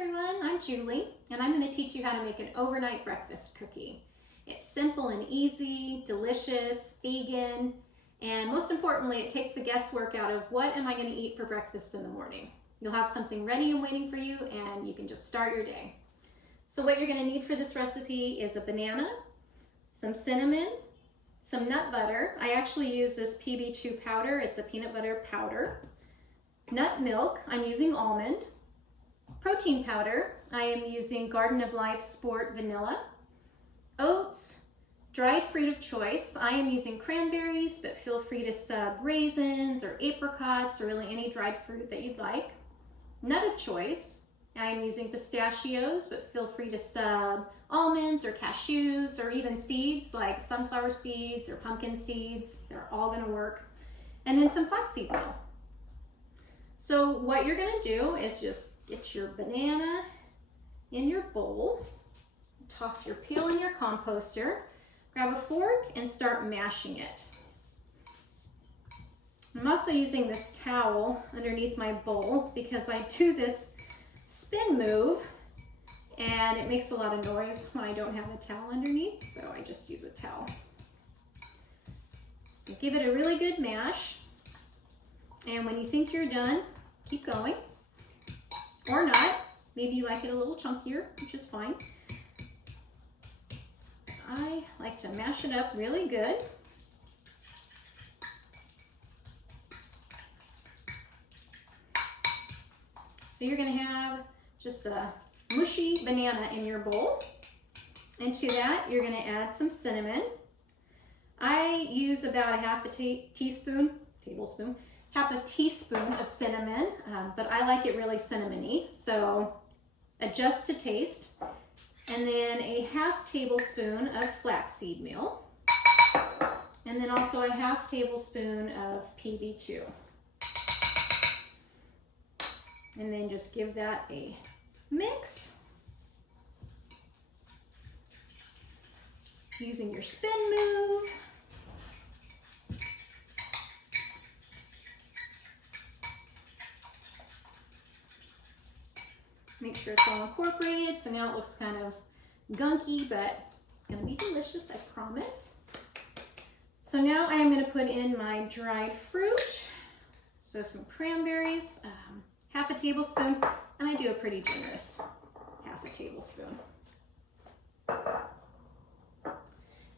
everyone, I'm Julie, and I'm going to teach you how to make an overnight breakfast cookie. It's simple and easy, delicious, vegan, and most importantly, it takes the guesswork out of what am I going to eat for breakfast in the morning. You'll have something ready and waiting for you, and you can just start your day. So what you're going to need for this recipe is a banana, some cinnamon, some nut butter. I actually use this PB2 powder. It's a peanut butter powder. Nut milk, I'm using almond. Protein powder, I am using Garden of Life Sport Vanilla. Oats, dried fruit of choice, I am using cranberries, but feel free to sub raisins or apricots or really any dried fruit that you'd like. Nut of choice, I am using pistachios, but feel free to sub almonds or cashews or even seeds like sunflower seeds or pumpkin seeds. They're all going to work. And then some flaxseed oil. So what you're going to do is just get your banana in your bowl, toss your peel in your composter, grab a fork and start mashing it. I'm also using this towel underneath my bowl because I do this spin move and it makes a lot of noise when I don't have a towel underneath, so I just use a towel. So give it a really good mash, and when you think you're done, keep going. Or not. Maybe you like it a little chunkier, which is fine. I like to mash it up really good. So you're going to have just a mushy banana in your bowl. And to that, you're going to add some cinnamon. I use about a half a tablespoon of cinnamon, but I like it really cinnamony, so adjust to taste. And then a half tablespoon of flaxseed meal, and then also a half tablespoon of PB2. And then just give that a mix using your spin move. Make sure it's all incorporated. So now it looks kind of gunky, but it's going to be delicious, I promise. So now I am going to put in my dried fruit. So some cranberries, half a tablespoon, and I do a pretty generous half a tablespoon.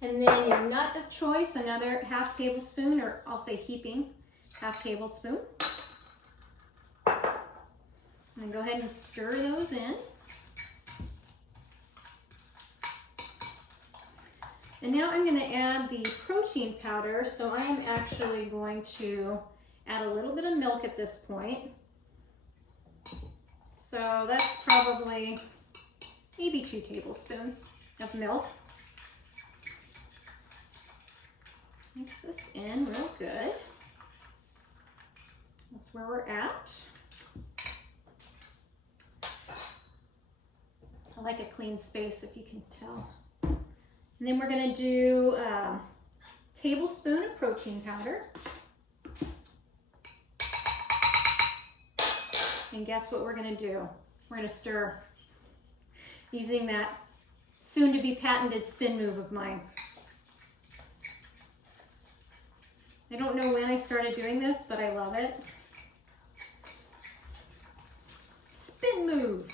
And then your nut of choice, another half tablespoon, or I'll say heaping, half tablespoon. And go ahead and stir those in. And now I'm going to add the protein powder. So I am actually going to add a little bit of milk at this point. So that's probably maybe 2 tablespoons of milk. Mix this in real good. That's where we're at. I like a clean space, if you can tell. And then we're going to do a tablespoon of protein powder. And guess what we're going to do? We're going to stir using that soon-to-be patented spin move of mine. I don't know when I started doing this, but I love it. Spin move.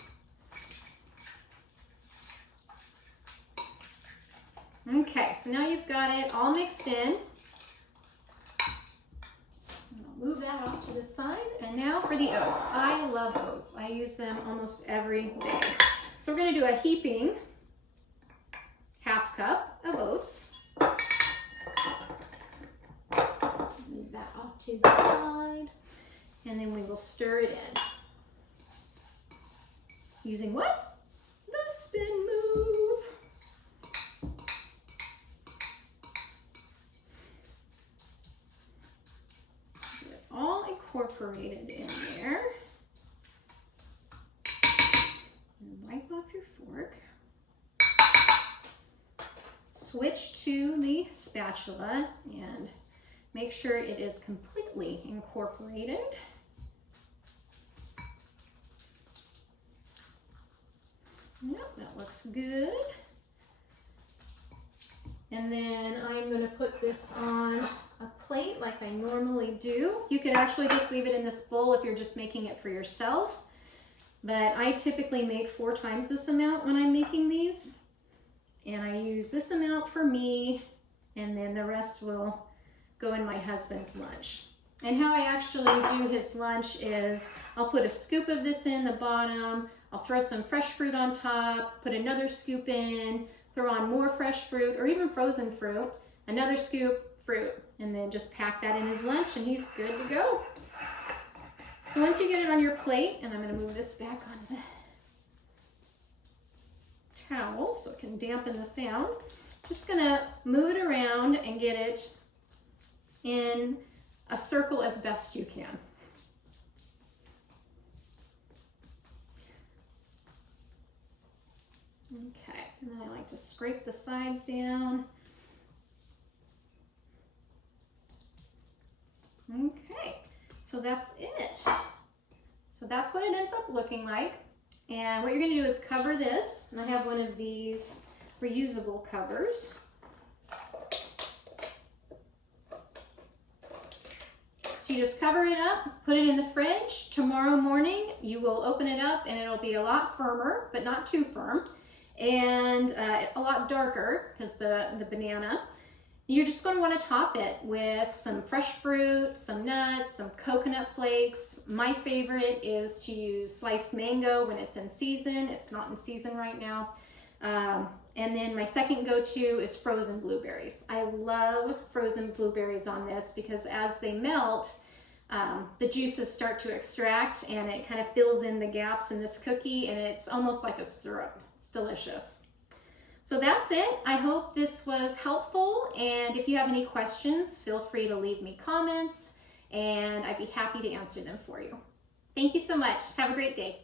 Okay, so now you've got it all mixed in. I'll move that off to the side. And now for the oats. I love oats. I use them almost every day. So we're going to do a heaping half cup of oats. Move that off to the side. And then we will stir it in. Using what? The spin move. All incorporated in there. And wipe off your fork. Switch to the spatula and make sure it is completely incorporated. Yep, that looks good. And then I'm going to put this on a plate like I normally do. You could actually just leave it in this bowl if you're just making it for yourself. But I typically make 4 times this amount when I'm making these. And I use this amount for me, and then the rest will go in my husband's lunch. And how I actually do his lunch is I'll put a scoop of this in the bottom, I'll throw some fresh fruit on top, put another scoop in, throw on more fresh fruit or even frozen fruit, another scoop, fruit, and then just pack that in his lunch and he's good to go. So once you get it on your plate, and I'm going to move this back onto the towel so it can dampen the sound, just going to move it around and get it in a circle as best you can. Okay, and then I like to scrape the sides down. Okay, so that's it. So that's what it ends up looking like. And what you're going to do is cover this, and I have one of these reusable covers. So you just cover it up, put it in the fridge. Tomorrow morning you will open it up and it'll be a lot firmer, but not too firm, and a lot darker because the banana. You're just going to want to top it with some fresh fruit, some nuts, some coconut flakes. My favorite is to use sliced mango when it's in season. It's not in season right now. And then my second go-to is frozen blueberries. I love frozen blueberries on this because as they melt, the juices start to extract and it kind of fills in the gaps in this cookie, and it's almost like a syrup. It's delicious. So that's it. I hope this was helpful, and if you have any questions, feel free to leave me comments and I'd be happy to answer them for you. Thank you so much. Have a great day.